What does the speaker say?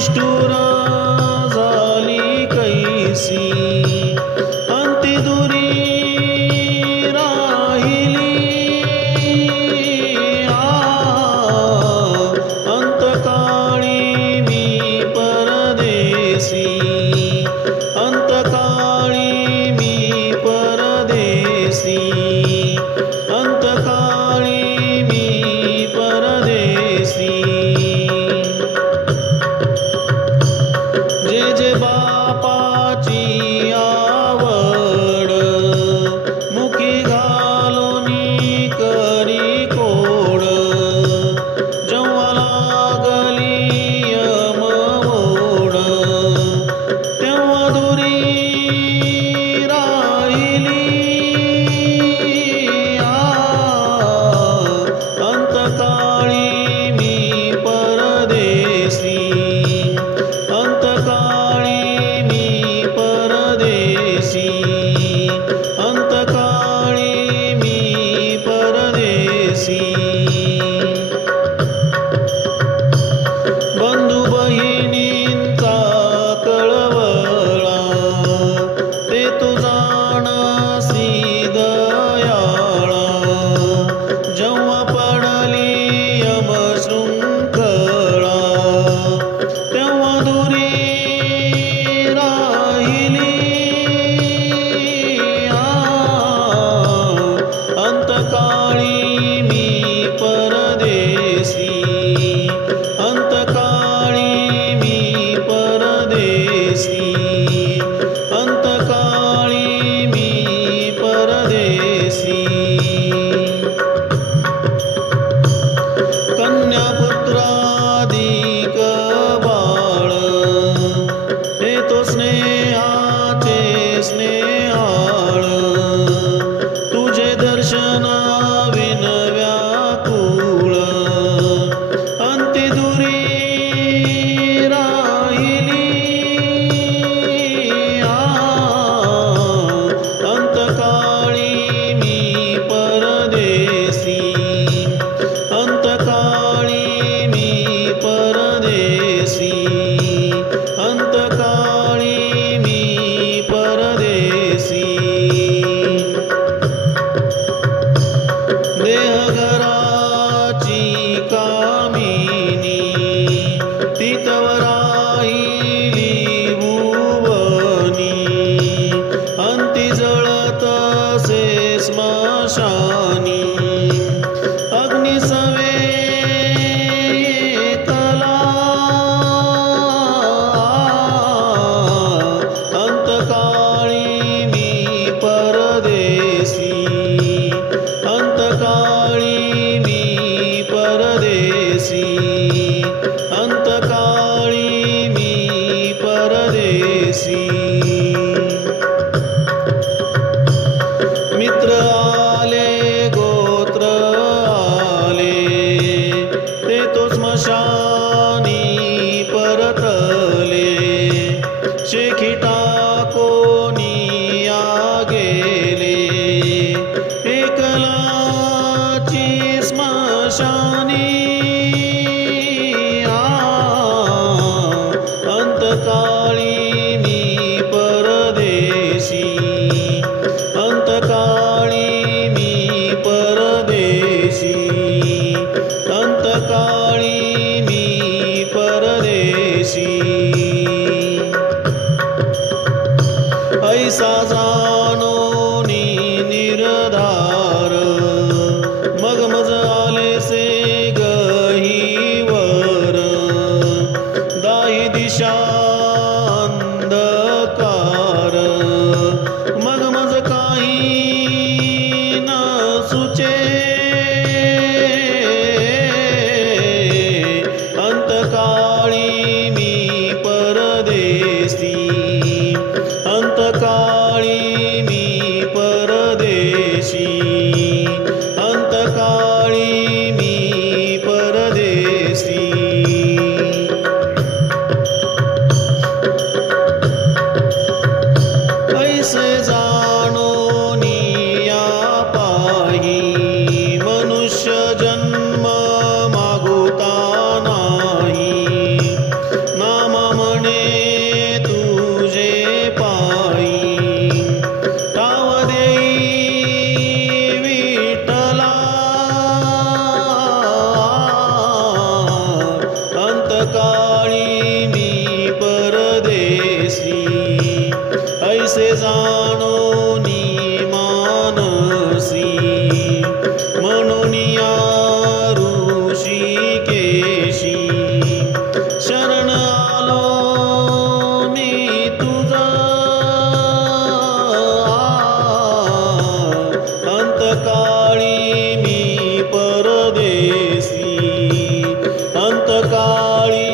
নিষ্ঠুর মাধুরী अंतकाळी मी परदेशी अंतकाळी मी परदेशी मित्र आले saw से जाणो मानसी म्हणून या ऋषी केशी शरण आलो मी तुझा अंतकाळी मी परदेशी अंतकाळी